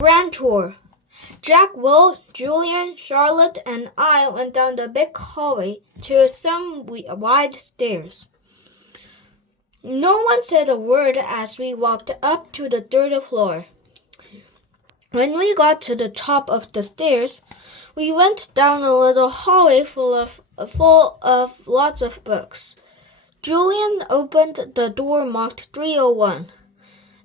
Grand tour. Jack, Will, Julian, Charlotte, and I went down the big hallway to some wide stairs. No one said a word as we walked up to the third floor. When we got to the top of the stairs, we went down a little hallway full of lots of books. Julian opened the door marked 301.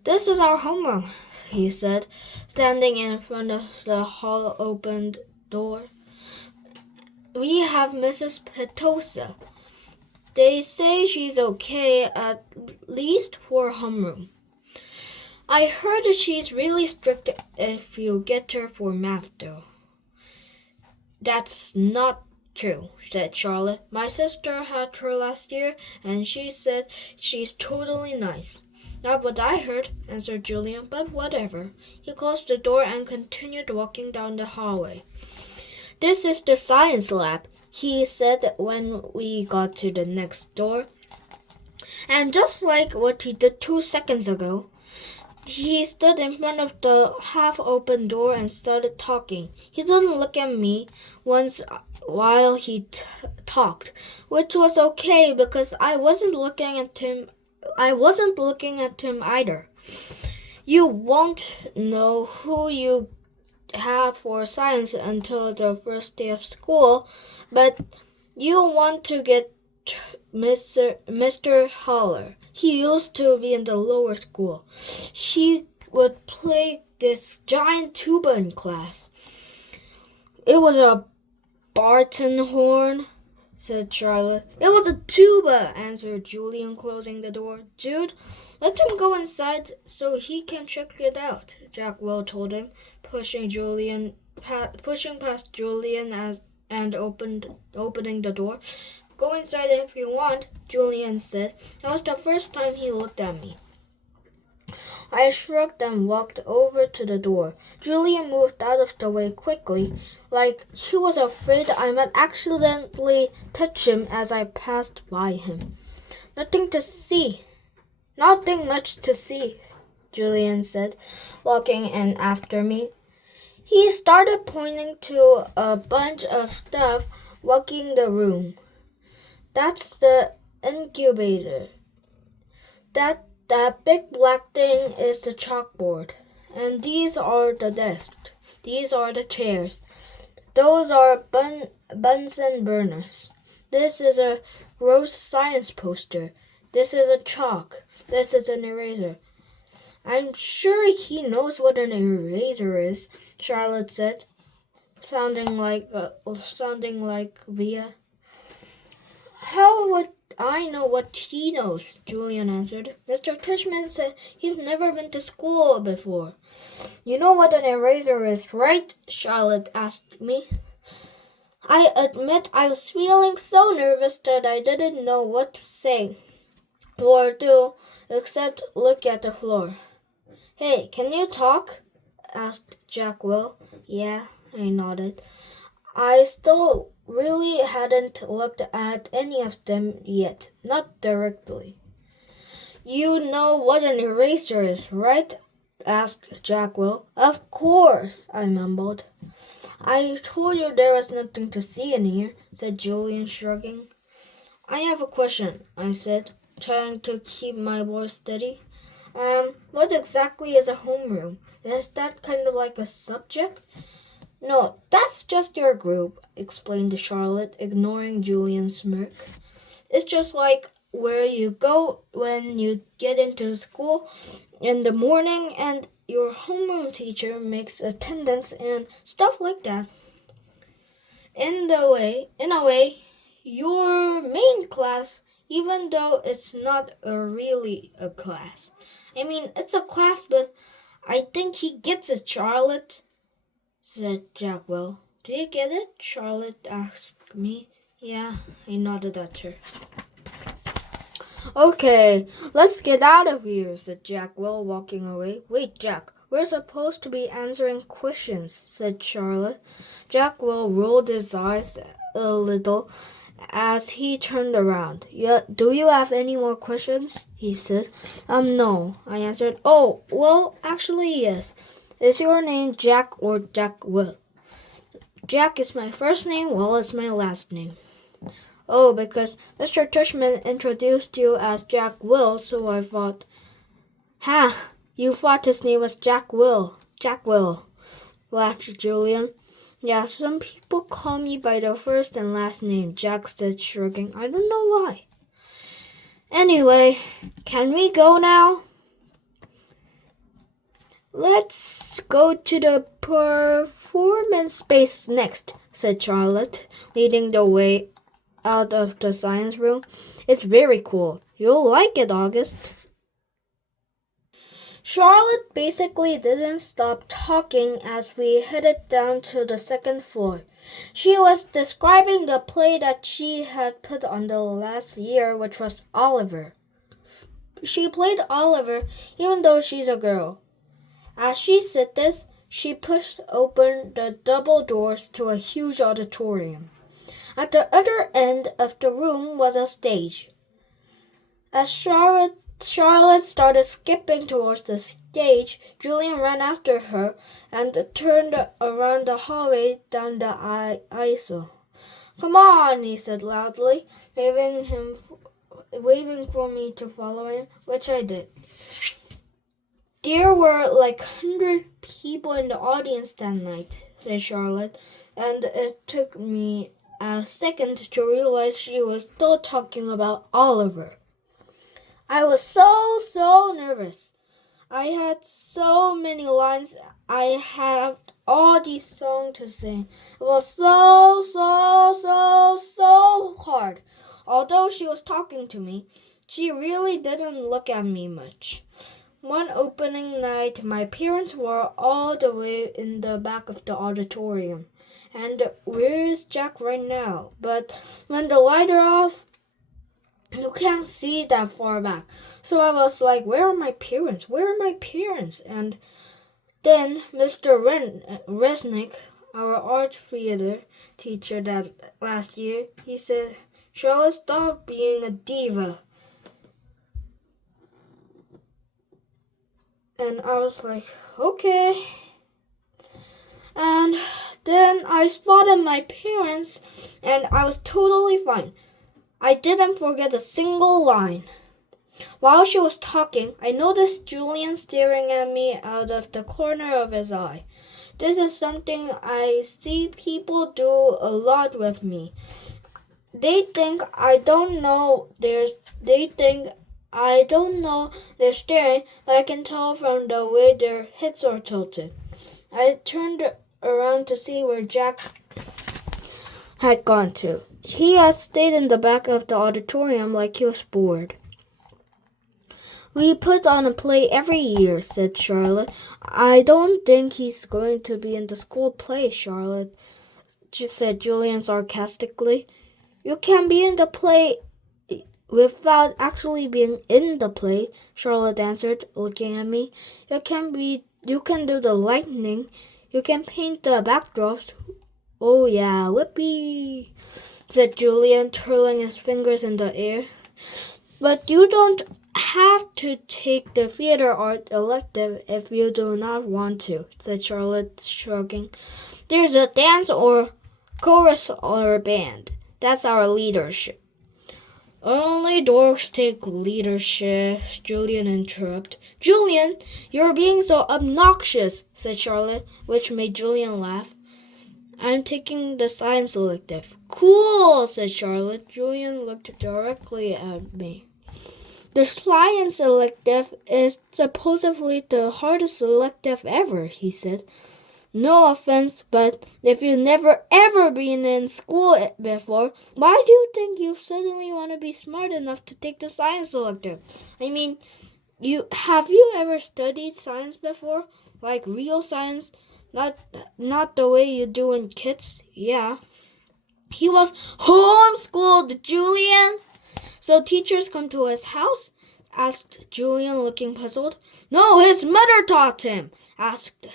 "This is our homeroom," he said, standing in front of the hall-opened door. "We have Mrs. Petosa. They say she's okay, at least for homeroom. I heard she's really strict if you get her for math, though." "That's not true," said Charlotte. "My sister had her last year, and she said she's totally nice." "Not what I heard," answered Julian, "but whatever." He closed the door and continued walking down the hallway. "This is the science lab," he said when we got to the next door. And just like what he did 2 seconds ago, he stood in front of the half-open door and started talking. He didn't look at me once while he talked, which was okay because I wasn't looking at him either. You won't know who you have for science until the first day of school, but you want to get Mr. Haller. He used to be in the lower school. He would play this giant tuba in class. "It was a Barton horn," said Charlotte. "It was a tuba," answered Julian, closing the door. "Jude, let him go inside so he can check it out," Jack Will told him, pushing past Julian and opening the door. "Go inside if you want," Julian said. That was the first time he looked at me. I shrugged and walked over to the door. Julian moved out of the way quickly, like he was afraid I might accidentally touch him as I passed by him. Nothing much to see," Julian said, walking in after me. He started pointing to a bunch of stuff walking the room. "That's the incubator. That big black thing is the chalkboard. And these are the desks. These are the chairs. Those are Bunsen burners. This is a rose science poster. This is a chalk. This is an eraser." "I'm sure he knows what an eraser is," Charlotte said, sounding like Via. "How would I know what he knows?" Julian answered. "Mr. Tishman said he'd never been to school before." "You know what an eraser is, right?" Charlotte asked me. I admit I was feeling so nervous that I didn't know what to say or do except look at the floor. "Hey, can you talk?" asked Jack Will. "Yeah," I nodded. I still really hadn't looked at any of them yet, not directly. "You know what an eraser is, right?" asked Jack Will. "Of course," I mumbled. "I told you there was nothing to see in here," said Julian, shrugging. "I have a question," I said, trying to keep my voice steady. What exactly is a homeroom? Is that kind of like a subject?" "No, that's just your group," explained Charlotte, ignoring Julian's smirk. "It's just like where you go when you get into school in the morning and your homeroom teacher makes attendance and stuff like that. In a way, your main class, even though it's not really a class. I mean, it's a class, but I think he gets it, Charlotte," said Jack Will. "Do you get it?" Charlotte asked me. "Yeah," I nodded at her. "Okay, let's get out of here," said Jack Will, walking away. "Wait, Jack, we're supposed to be answering questions," said Charlotte. Jack Will rolled his eyes a little as he turned around. "Yeah, do you have any more questions?" he said. No," I answered. "Oh, well, actually, yes. Is your name Jack or Jack Will? Jack is my first name, Will is my last name. Oh, because Mr. Tushman introduced you as Jack Will, so I thought, you thought his name was Jack Will. Jack Will, laughed Julian. Yeah, some people call me by the first and last name, Jack said, shrugging. I don't know why. Anyway, can we go now? Let's go to the performance space next, said Charlotte, leading the way out of the science room. It's very cool. You'll like it, August. Charlotte basically didn't stop talking as we headed down to the second floor. She was describing the play that she had put on the last year, which was Oliver. She played Oliver even though she's a girl. As she said this, she pushed open the double doors to a huge auditorium. At the other end of the room was a stage. As Charlotte started skipping towards the stage, Julian ran after her and turned around the hallway down the aisle. Come on, he said loudly, waving for me to follow him, which I did. There were like 100 people in the audience that night, said Charlotte, and it took me a second to realize she was still talking about Oliver. I was so nervous. I had so many lines. I had all these songs to sing. It was so hard. Although she was talking to me, she really didn't look at me much. One opening night, my parents were all the way in the back of the auditorium. And where is Jack right now? But when the lights are off, you can't see that far back. So I was like, where are my parents? Where are my parents? And then Mr. Resnick, our art theater teacher that last year, he said, Charlotte, stop being a diva. And I was like, okay. And then I spotted my parents, and I was totally fine. I didn't forget a single line. While she was talking, I noticed Julian staring at me out of the corner of his eye. This is something I see people do a lot with me. They think I don't know they're staring, but I can tell from the way their heads are tilted. I turned around to see where Jack had gone to. He had stayed in the back of the auditorium like he was bored. We put on a play every year, said Charlotte. I don't think he's going to be in the school play, Charlotte, said Julian sarcastically. You can be in the play without actually being in the play, Charlotte answered, looking at me. You can do the lighting. You can paint the backdrops. Oh yeah, whippy, said Julian, twirling his fingers in the air. But you don't have to take the theater art elective if you do not want to, said Charlotte, shrugging. There's a dance or chorus or band. That's our leadership. Only dorks take leadership, Julian interrupted. Julian, you're being so obnoxious, said Charlotte, which made Julian laugh. I'm taking the science elective. Cool, said Charlotte. Julian looked directly at me. The science elective is supposedly the hardest elective ever, he said. No offense, but if you've never ever been in school before, why do you think you suddenly want to be smart enough to take the science elective? I mean, have you ever studied science before? Like real science? Not the way you do in kits? Yeah. He was homeschooled, Julian. So teachers come to his house? Asked Julian, looking puzzled. No, his mother taught him, answered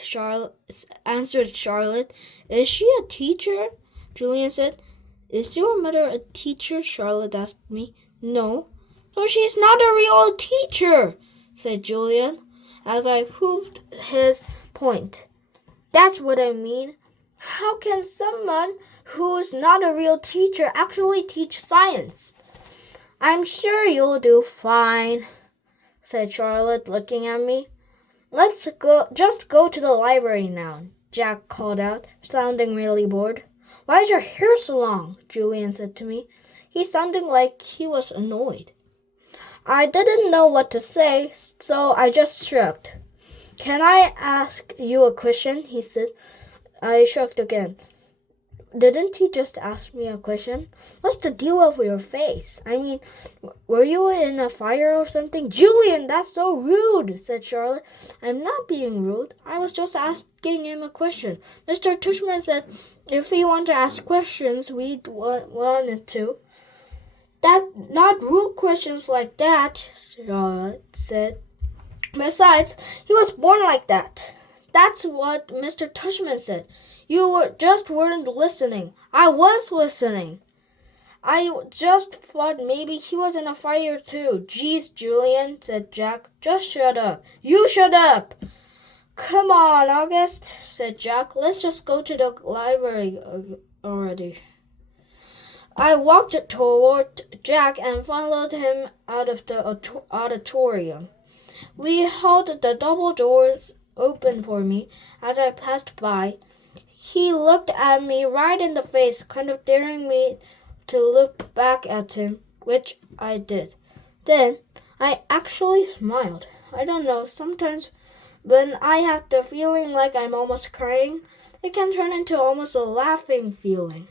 Charlotte. Is she a teacher? Julian said. Is your mother a teacher? Charlotte asked me. No. So she's not a real teacher, said Julian. as I proved his point. That's what I mean. How can someone who's not a real teacher actually teach science? I'm sure you'll do fine, said Charlotte, looking at me. Just go to the library now, Jack called out, sounding really bored. Why is your hair so long? Julian said to me. He sounded like he was annoyed. I didn't know what to say, so I just shrugged. Can I ask you a question? He said. I shrugged again. Didn't he just ask me a question? What's the deal with your face? I mean, were you in a fire or something? Julian, that's so rude, said Charlotte. I'm not being rude. I was just asking him a question. Mr. Tushman said if we want to ask questions, we'd wanted to. That's not rude questions like that, Charlotte said. Besides, he was born like that. That's what Mr. Tushman said. You just weren't listening. I was listening. I just thought maybe he was in a fire too. Geez, Julian, said Jack. Just shut up. You shut up. Come on, August, said Jack. Let's just go to the library already. I walked toward Jack and followed him out of the auditorium. We held the double doors open for me as I passed by. He looked at me right in the face, kind of daring me to look back at him, which I did. Then I actually smiled. I don't know, sometimes when I have the feeling like I'm almost crying, it can turn into almost a laughing feeling.